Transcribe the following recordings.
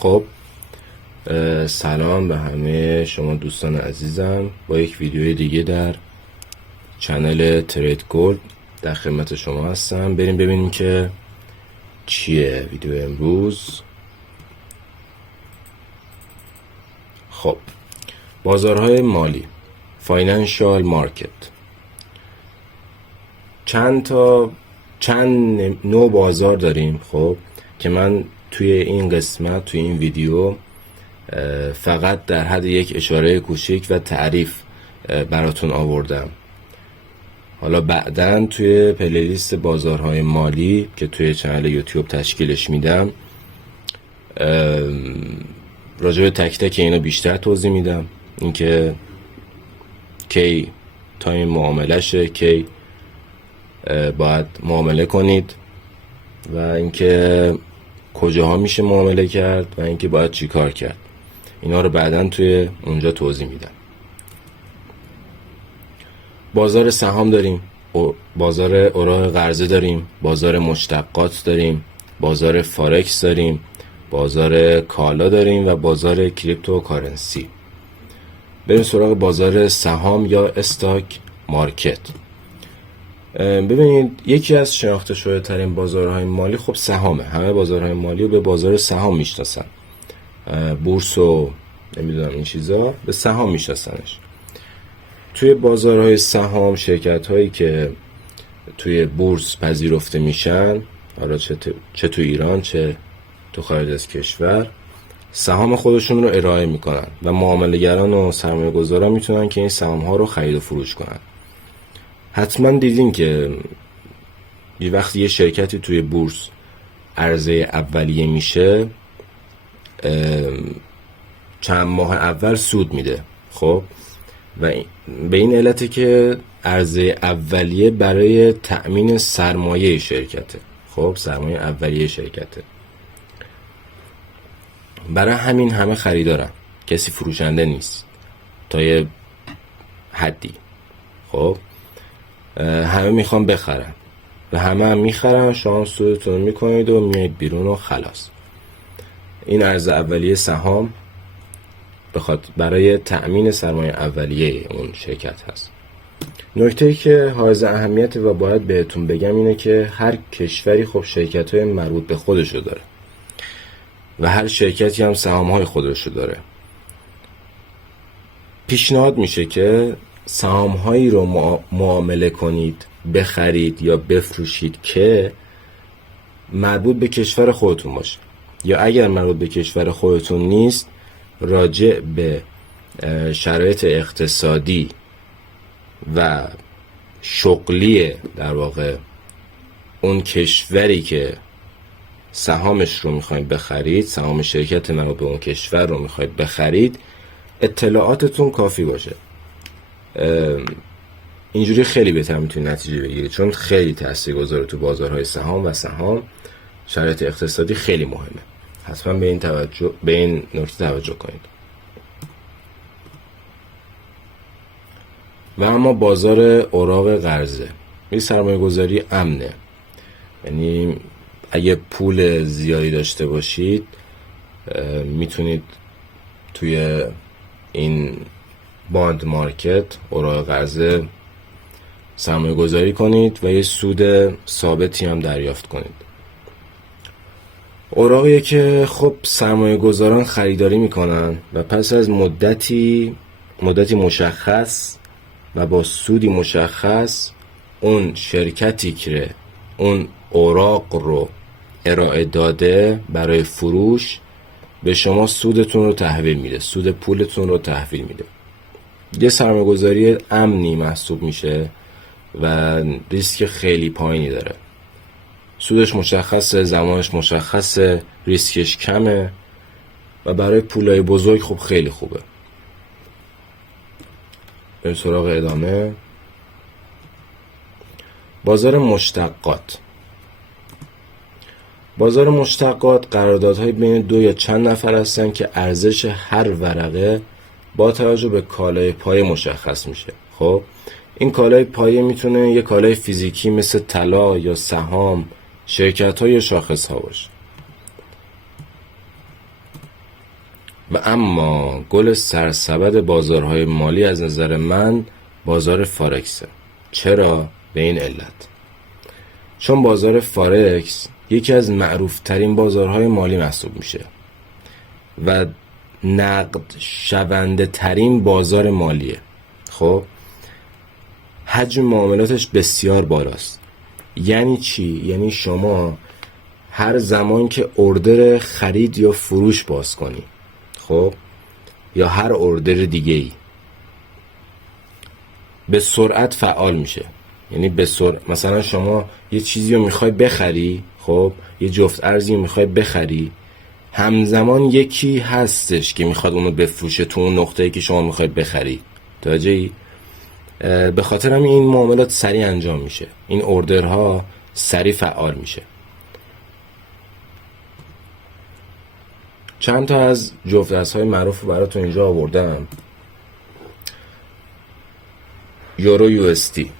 خب سلام به همه شما دوستان عزیزم. با یک ویدیو دیگه در چنل ترید گولد در خدمت شما هستم. بریم ببینیم که چیه ویدیو امروز. خب بازارهای مالی، فاینانشال مارکت، چند نوع بازار داریم. خب که من توی این قسمت، توی این ویدیو فقط در حد یک اشاره کوچیک و تعریف براتون آوردم. حالا بعداً توی پلیلیست بازارهای مالی که توی چنل یوتیوب تشکیلش میدم راجع به تک تک اینو بیشتر توضیح میدم، اینکه کی تایم معاملشه، کی باید معامله کنید و اینکه کجاها میشه معامله کرد و اینکه باید چی کار کرد. اینا رو بعداً توی اونجا توضیح میدم. بازار سهام داریم، بازار اوراق قرضه داریم، بازار مشتقات داریم، بازار فارکس داریم، بازار کالا داریم و بازار کریپتوکارنسی. بریم سراغ بازار سهام یا استاک مارکت. ببینید یکی از شناخته شده ترین بازارهای مالی خب سهامه. همه بازارهای مالی رو به بازار سهام میشناسن. بورس و نمیدونم این چیزا به سهام میشناسنش. توی بازارهای سهام شرکت هایی که توی بورس پذیرفته میشن، حالا چه تو ایران چه تو خارج از کشور، سهام خودشون رو ارائه میکنن و معامله‌گران و سرمایه گذاران میتونن که این سهام ها رو خرید و فروش کنن. حتما دیدین که یه وقتی یه شرکتی توی بورس عرضه اولیه میشه چند ماه اول سود میده. خب و به این علته که عرضه اولیه برای تأمین سرمایه شرکته. خب سرمایه اولیه شرکته، برای همین همه خریدارن، کسی فروشنده نیست تا یه حدی. خب همه میخوان بخرن و همه هم میخرن، شما سودتون میکنید و میایید بیرون و خلاص. این عرضه اولیه سهام بخواد برای تأمین سرمایه اولیه اون شرکت هست. نکته‌ای که حائز اهمیت و باید بهتون بگم اینه که هر کشوری خب شرکت‌های مربوط به خودشو داره و هر شرکتی هم سهام‌های خودشو داره. پیشنهاد میشه که سهام‌هایی رو معامله کنید، بخرید یا بفروشید که مربوط به کشور خودتون باشه، یا اگر مربوط به کشور خودتون نیست راجع به شرایط اقتصادی و شغلی در واقع اون کشوری که سهامش رو میخواید بخرید، سهام شرکت مربوط به اون کشور رو میخواید بخرید، اطلاعاتتون کافی باشه. اینجوری خیلی بهتر میتونید نتیجه بگیرید، چون خیلی تاثیرگذاره تو بازارهای سهام و سهام شرایط اقتصادی خیلی مهمه. حتما به این نکته توجه کنید. و اما بازار اوراق قرضه این سرمایه گذاری امنه، یعنی اگه پول زیادی داشته باشید میتونید توی این باند مارکت اوراق قرضه سرمایه گذاری کنید و یه سود ثابتی هم دریافت کنید. اوراقیه که خب سرمایه گذاران خریداری میکنن و پس از مدتی مشخص و با سودی مشخص اون شرکتی که اون اوراق رو ارائه داده برای فروش به شما سودتون رو تحویل میده، سود پولتون رو تحویل میده. یه سرمایه گذاری امنی محسوب میشه و ریسک خیلی پایینی داره. سودش مشخصه، زمانش مشخصه، ریسکش کمه و برای پولای بزرگ خب خیلی خوبه. بریم سراغ ادامه. بازار مشتقات. بازار مشتقات قراردادهای بین دو یا چند نفر هستن که ارزش هر ورقه با توجه به کالای پایه مشخص میشه. خب این کالای پایه میتونه یه کالای فیزیکی مثل طلا یا سهام، شرکت ها یا شاخص ها باشه. و اما گل سرسبد بازارهای مالی از نظر من بازار فارکسه. چرا؟ به این علت: چون بازار فارکس یکی از معروفترین بازارهای مالی محسوب میشه و نقد شونده ترین بازار مالیه. خب حجم معاملاتش بسیار بالاست. یعنی چی؟ یعنی شما هر زمان که اوردر خرید یا فروش باز کنی، خب، یا هر اوردر دیگه ای، به سرعت فعال میشه. یعنی به سرعت، مثلا شما یه چیزی رو میخوای بخری، خب، یه جفت ارزی رو میخوای بخری، همزمان یکی هستش که میخواد اونو بفروشه تو اون نقطه‌ای که شما میخوای بخری. توجهی؟ به خاطر همین این معاملات سریع انجام میشه، این اوردرها سریع فعال میشه. چند تا از جفت ارزهای معروف رو براتون اینجا آوردم. یورو یو اس دی،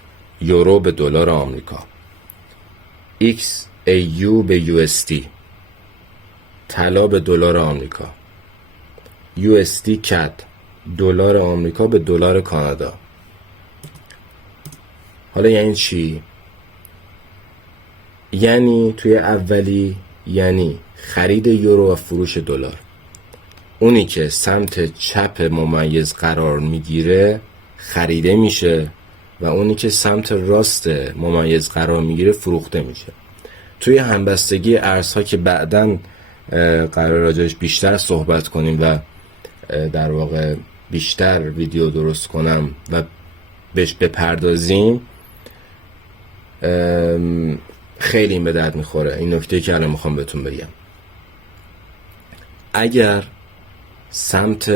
یورو به دلار آمریکا. ایکس ای یو به یو اس دی، طلا به دلار آمریکا. یو اس دی کد، دلار آمریکا به دلار کانادا. حالا یعنی چی؟ یعنی توی اولی یعنی خرید یورو و فروش دلار. اونی که سمت چپ ممیز قرار میگیره خریده میشه و اونی که سمت راست ممیز قرار میگیره فروخته میشه. توی همبستگی ارزها که بعداً قرار راجعش بیشتر صحبت کنیم و در واقع بیشتر ویدیو درست کنم و بهش بپردازیم، خیلی این به درد میخوره. این نکته که الان میخوام بهتون بگم: اگر سمت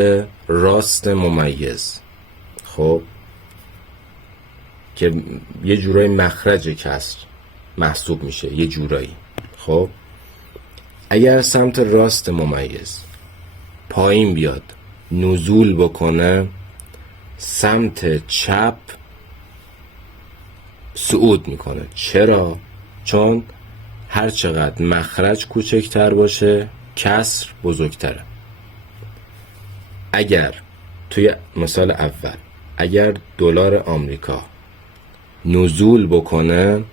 راست ممیز، خب، که یه جورای مخرج کسر محسوب میشه، یه جورایی، خب، اگر سمت راست ممیز پایین بیاد، نزول بکنه، سمت چپ صعود میکنه. چرا؟ چون هر چقدر مخرج کوچکتر باشه کسر بزرگتره. اگر توی مثال اول اگر دلار آمریکا نزول بکنه،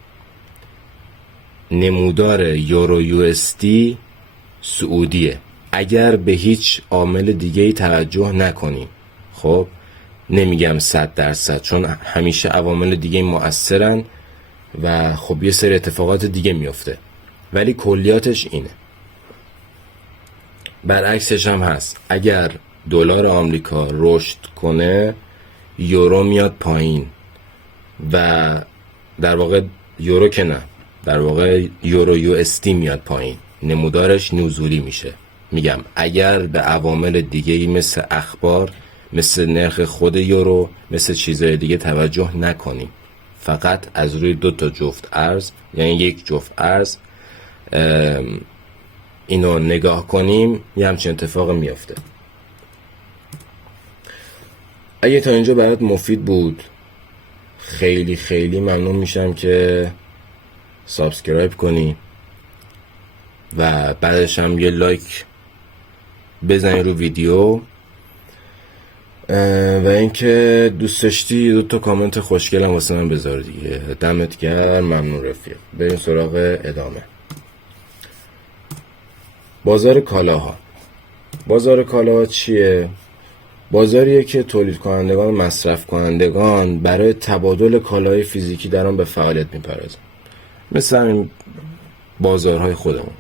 نمودار یورو یو اس دی صعودیه. اگر به هیچ عامل دیگه‌ای توجه نکنیم، خب، نمیگم 100%، چون همیشه عوامل دیگه مؤثرن و خب یه سری اتفاقات دیگه میفته، ولی کلیاتش اینه. برعکسش هم هست: اگر دلار آمریکا رشد کنه، یورو میاد پایین و در واقع یورو که نه، در واقع یورو یو اس دی میاد پایین، نمودارش نزولی میشه. میگم اگر به عوامل دیگه‌ای مثل اخبار، مثل نرخ خود یورو، مثل چیزهای دیگه توجه نکنیم، فقط از روی 2 تا جفت ارز، یعنی یک جفت ارز، اینو نگاه کنیم، یه همچین اتفاق میافته. اگه تا اینجا برات مفید بود، خیلی خیلی ممنون میشم که سابسکرایب کنی و بعدش هم یه لایک بزنی رو ویدیو و اینکه دوست داشتی 2 تا کامنت خوشگل هم واسه من بذار دیگه. دمت گرم، ممنون رفیق. بریم سراغ ادامه. بازار کالاها. بازار کالاها چیه؟ بازاریه که تولید کنندگان و مصرف کنندگان برای تبادل کالاهای فیزیکی در آن به فعالیت میپردازن. مثل همین بازارهای خودمون.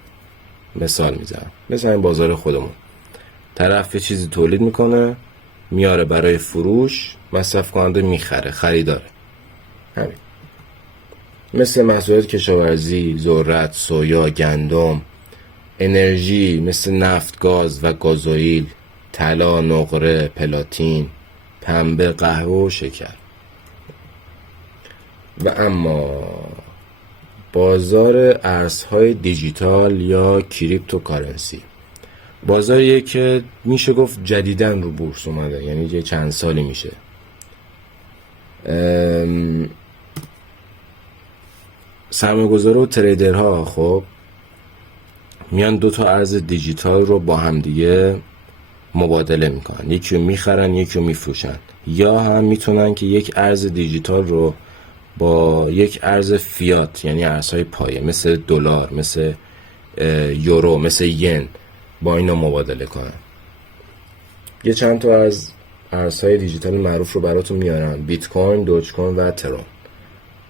مثال میزنم، مثل همین بازار خودمون، طرف یه چیزی تولید میکنه، میاره برای فروش، مصرف کننده میخره، خریداره. همین. مثل محصولات کشاورزی، ذرت، سویا، گندم، انرژی مثل نفت، گاز و گازوئیل، طلا، نقره، پلاتین، پنبه، قهوه و شکر. و اما بازار ارزهای دیجیتال یا کریپتوکارنسی، بازاریه که میشه گفت جدیدن رو بورس اومده، یعنی یه چند سالی میشه. سرمایه‌گذارا و تریدرها خب میان 2 تا ارز دیجیتال رو با هم دیگه مبادله میکنن، یکی رو میخرن یکی رو میفروشن، یا هم میتونن که یک ارز دیجیتال رو با یک ارز فیات یعنی ارزهای پایه مثل دلار، مثل یورو، مثل ین با اینا مبادله کنن. یه چند تا از ارزهای دیجیتال معروف رو براتون میارم: بیت کوین، دوج کوین و ترون.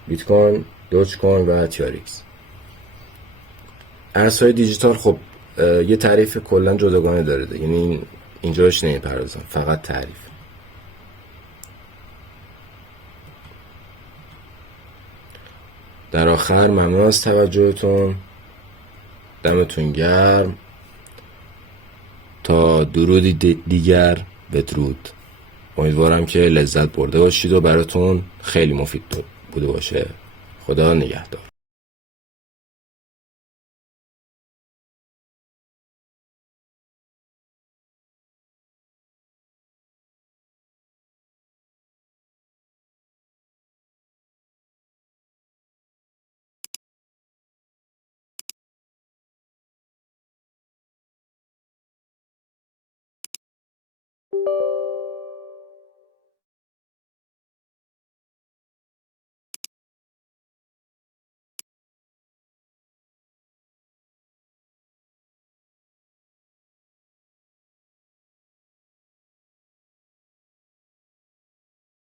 بیت کوین، دوج کوین و تیاریکس. ارزهای دیجیتال خب یه تعریف کلا جداگانه داره، یعنی اینجاش نمیپردازم، فقط تعریف. در آخر ممنون از توجهتون، دمتون گرم، تا درودی دیگر بدرود. امیدوارم که لذت برده باشید و براتون خیلی مفید بوده باشه. خدا نگهدار.